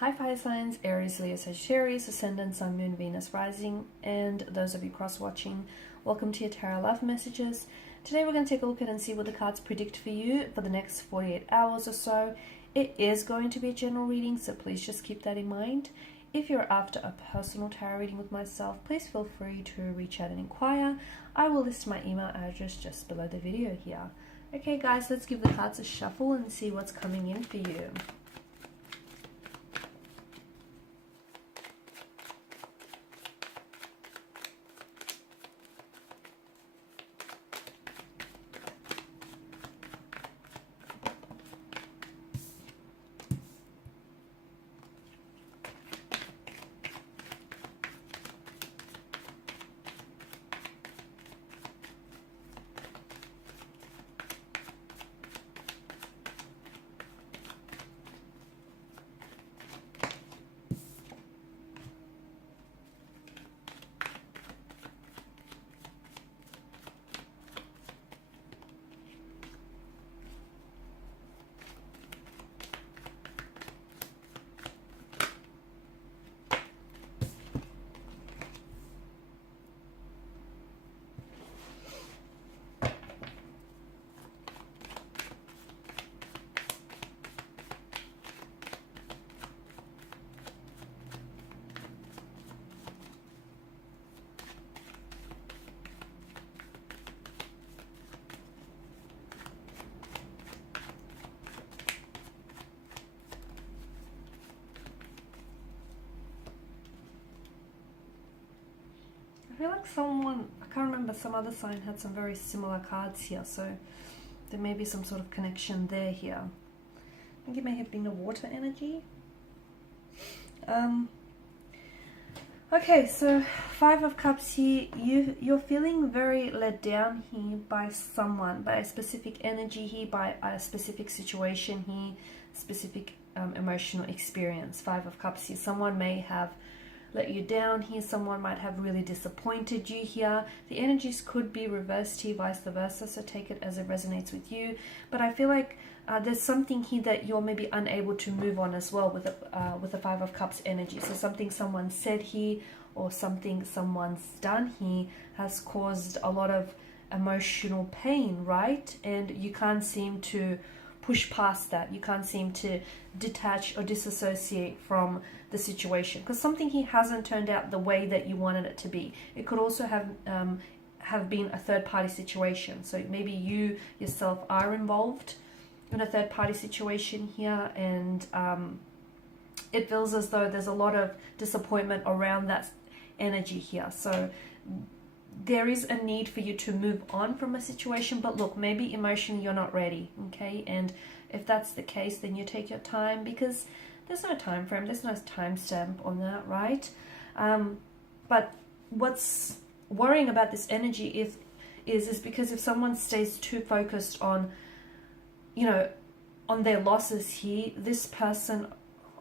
Hi fire signs, Aries, Leo, Sagittarius, Ascendant, Sun, Moon, Venus, Rising, and those of you cross-watching, welcome to your Tarot Love Messages. Today we're going to take a look at and see what the cards predict for you for the next 48 hours or so. It is going to be a general reading, so please just keep that in mind. If you're after a personal tarot reading with myself, please feel free to reach out and inquire. I will list my email address just below the video here. Okay guys, let's give the cards a shuffle and see what's coming in for you. I feel like someone, I can't remember, some other sign had some very similar cards here, so there may be some sort of connection there here. I think it may have been a water energy. Okay, so Five of Cups here, you're feeling very let down here by someone, by a specific energy here, by a specific situation here, specific emotional experience. Five of Cups here, someone may have let you down here, someone might have really disappointed you here. The energies could be reversed here, vice versa, so take it as it resonates with you. But I feel like there's something here that you're maybe unable to move on as well with the Five of Cups energy. So something someone said here or something someone's done here has caused a lot of emotional pain, right? And you can't seem to push past that. You can't seem to detach or disassociate from the situation because something here hasn't turned out the way that you wanted it to be. It could also have been a third-party situation. So maybe you yourself are involved in a third-party situation here, and it feels as though there's a lot of disappointment around that energy here. So there is a need for you to move on from a situation, but look, maybe emotionally you're not ready, okay? And if that's the case, then you take your time because there's no time frame, there's no time stamp on that, right? But what's worrying about this energy is because if someone stays too focused on, you know, on their losses here, this person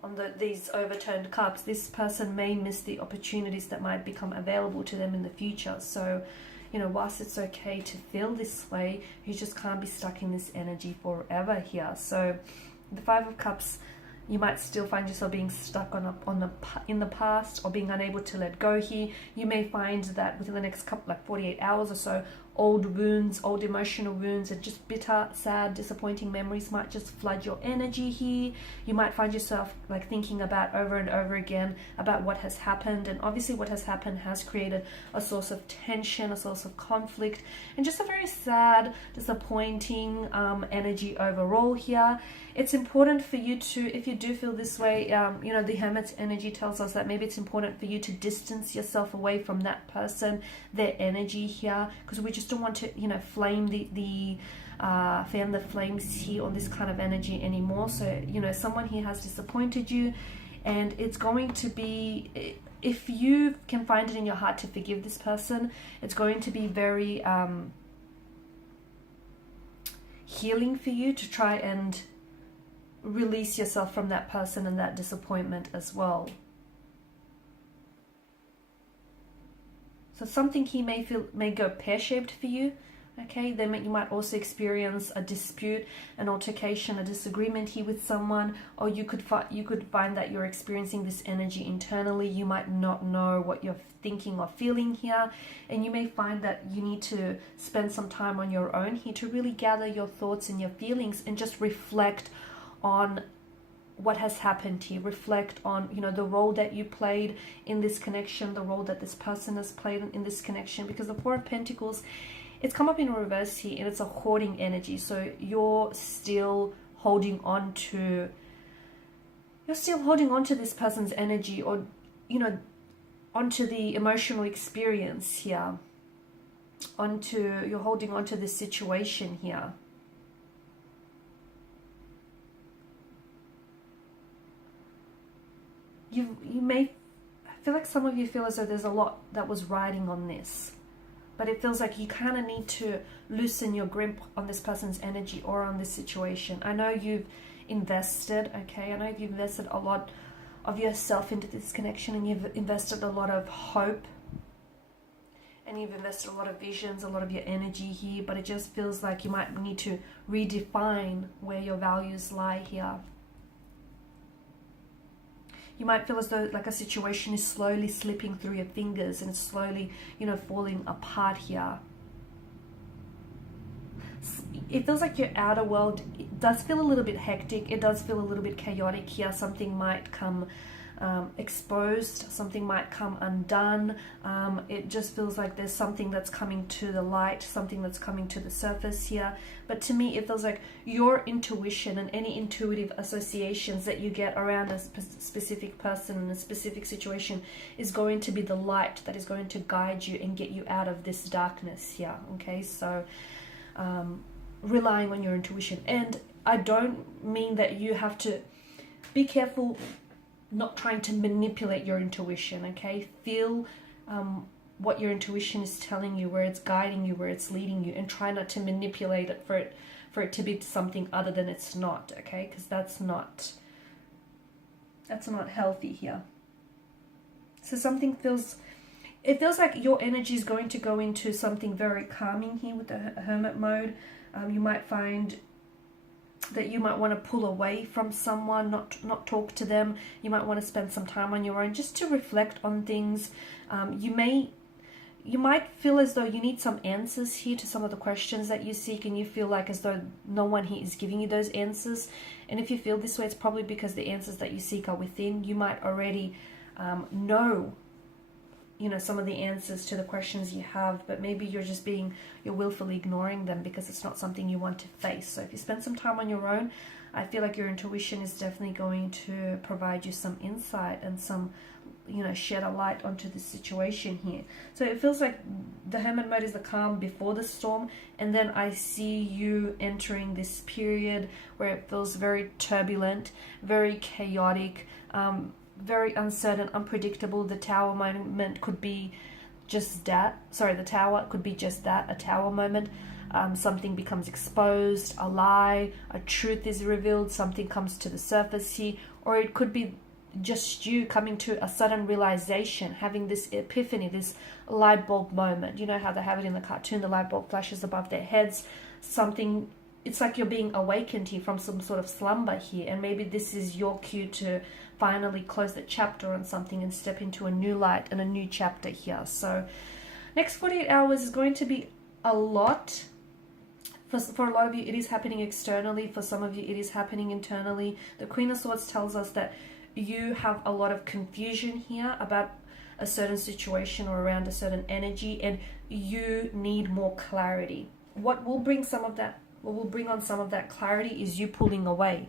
on these overturned cups, this person may miss the opportunities that might become available to them in the future. So, you know, whilst it's okay to feel this way, you just can't be stuck in this energy forever here. So the Five of Cups, you might still find yourself being stuck in the past or being unable to let go here. You may find that within the next couple, like 48 hours or so, old wounds, old emotional wounds, and just bitter, sad, disappointing memories might just flood your energy here. You might find yourself like thinking about over and over again about what has happened, and obviously what has happened has created a source of tension, a source of conflict, and just a very sad, disappointing energy overall here. It's important for you to, if you do feel this way, you know, the Hermit's energy tells us that maybe it's important for you to distance yourself away from that person, their energy here, because we just don't want to, you know, flame fan the flames here on this kind of energy anymore. So, you know, someone here has disappointed you, and it's going to be, if you can find it in your heart to forgive this person, it's going to be very healing for you to try and release yourself from that person and that disappointment as well. So something here may go pear-shaped for you, Okay, then you might also experience a dispute, an altercation, a disagreement here with someone, or you could find that you're experiencing this energy internally. You might not know what you're thinking or feeling here, and you may find that you need to spend some time on your own here to really gather your thoughts and your feelings and just reflect on what has happened here. Reflect on, you know, the role that you played in this connection, the role that this person has played in this connection, because the Four of Pentacles, it's come up in reverse here, and it's a hoarding energy. So you're still holding on to this person's energy, or, you know, onto the emotional experience here, you're holding on to this situation here. You may feel like some of you feel as though there's a lot that was riding on this. But it feels like you kind of need to loosen your grip on this person's energy or on this situation. I know you've invested, okay? I know you've invested a lot of yourself into this connection, and you've invested a lot of hope, and you've invested a lot of visions, a lot of your energy here, but it just feels like you might need to redefine where your values lie here. You might feel as though like a situation is slowly slipping through your fingers, and it's slowly, you know, falling apart here. It feels like your outer world, it does feel a little bit hectic. It does feel a little bit chaotic here. Something might come exposed. Something might come undone. It just feels like there's something that's coming to the light, something that's coming to the surface here. But to me, it feels like your intuition and any intuitive associations that you get around a specific person in a specific situation is going to be the light that is going to guide you and get you out of this darkness here. Okay, so relying on your intuition. And I don't mean that you have to be careful not trying to manipulate your intuition, okay? Feel what your intuition is telling you, where it's guiding you, where it's leading you, and try not to manipulate it for it to be something other than it's not, okay? Because that's not healthy here. So it feels like your energy is going to go into something very calming here with the Hermit mode. You might find that you might want to pull away from someone, not talk to them. You might want to spend some time on your own just to reflect on things. You might feel as though you need some answers here to some of the questions that you seek, and you feel like as though no one here is giving you those answers. And if you feel this way, it's probably because the answers that you seek are within. You might already know, you know, some of the answers to the questions you have, but maybe you're willfully ignoring them because it's not something you want to face. So if you spend some time on your own, I feel like your intuition is definitely going to provide you some insight and some, you know, shed a light onto the situation here. So it feels like the Hermit mode is the calm before the storm, and then I see you entering this period where it feels very turbulent, very chaotic, very uncertain, unpredictable. The Tower moment could be just that. Sorry, the Tower could be just that, a Tower moment. Something becomes exposed, a lie, a truth is revealed, something comes to the surface here, or it could be just you coming to a sudden realization, having this epiphany, this light bulb moment. You know how they have it in the cartoon, the light bulb flashes above their heads. Something, it's like you're being awakened here from some sort of slumber here, and maybe this is your cue to finally close the chapter on something and step into a new light and a new chapter here. So next 48 hours is going to be a lot. For a lot of you, it is happening externally. For some of you, it is happening internally. The Queen of Swords tells us that you have a lot of confusion here about a certain situation or around a certain energy, and you need more clarity. What will bring on some of that clarity is you pulling away.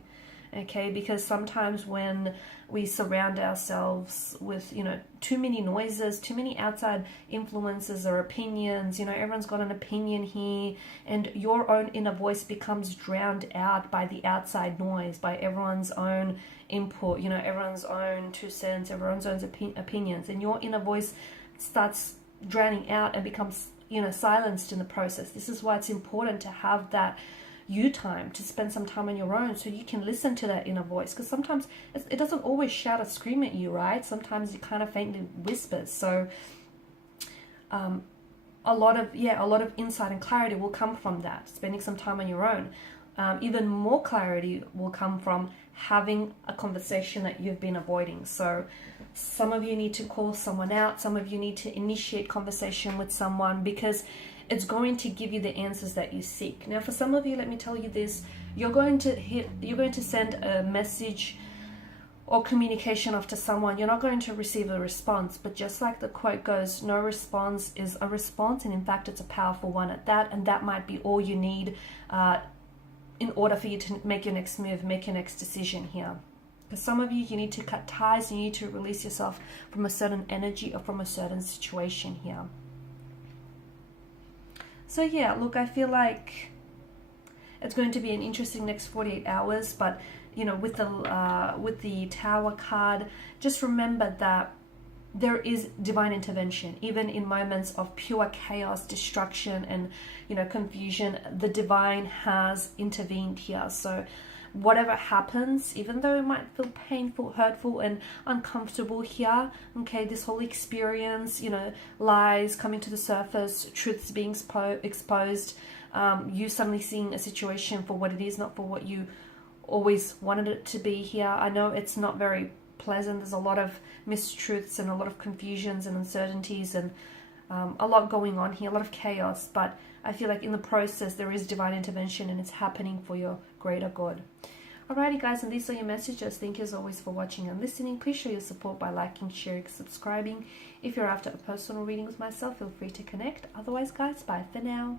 Okay, because sometimes when we surround ourselves with, you know, too many noises, too many outside influences or opinions, you know, everyone's got an opinion here, and your own inner voice becomes drowned out by the outside noise, by everyone's own input, you know, everyone's own 2 cents, everyone's own opinions, and your inner voice starts drowning out and becomes, you know, silenced in the process. This is why it's important to have that you time, to spend some time on your own so you can listen to that inner voice, because sometimes it doesn't always shout or scream at you, right? Sometimes it kind of faintly whispers. So a lot of insight and clarity will come from that, spending some time on your own. Even more clarity will come from having a conversation that you've been avoiding. So some of you need to call someone out, some of you need to initiate conversation with someone, because it's going to give you the answers that you seek. Now, for some of you, let me tell you this, you're going to send a message or communication off to someone. You're not going to receive a response, but just like the quote goes, no response is a response, and in fact it's a powerful one at that, and that might be all you need in order for you to make your next move, make your next decision here. For some of you, you need to cut ties, you need to release yourself from a certain energy or from a certain situation here. So yeah, look, I feel like it's going to be an interesting next 48 hours, but you know, with the Tower card, just remember that there is divine intervention. Even in moments of pure chaos, destruction, and, you know, confusion, the divine has intervened here. So whatever happens, even though it might feel painful, hurtful, and uncomfortable here, okay, this whole experience, you know, lies coming to the surface, truths being exposed, you suddenly seeing a situation for what it is, not for what you always wanted it to be here. I know it's not very pleasant. There's a lot of mistruths and a lot of confusions and uncertainties, and a lot going on here, a lot of chaos, but I feel like in the process there is divine intervention, and it's happening for your greater good. Alrighty guys, and these are your messages. Thank you as always for watching and listening. Please show your support by liking, sharing, subscribing. If you're after a personal reading with myself, feel free to connect. Otherwise guys, bye for now.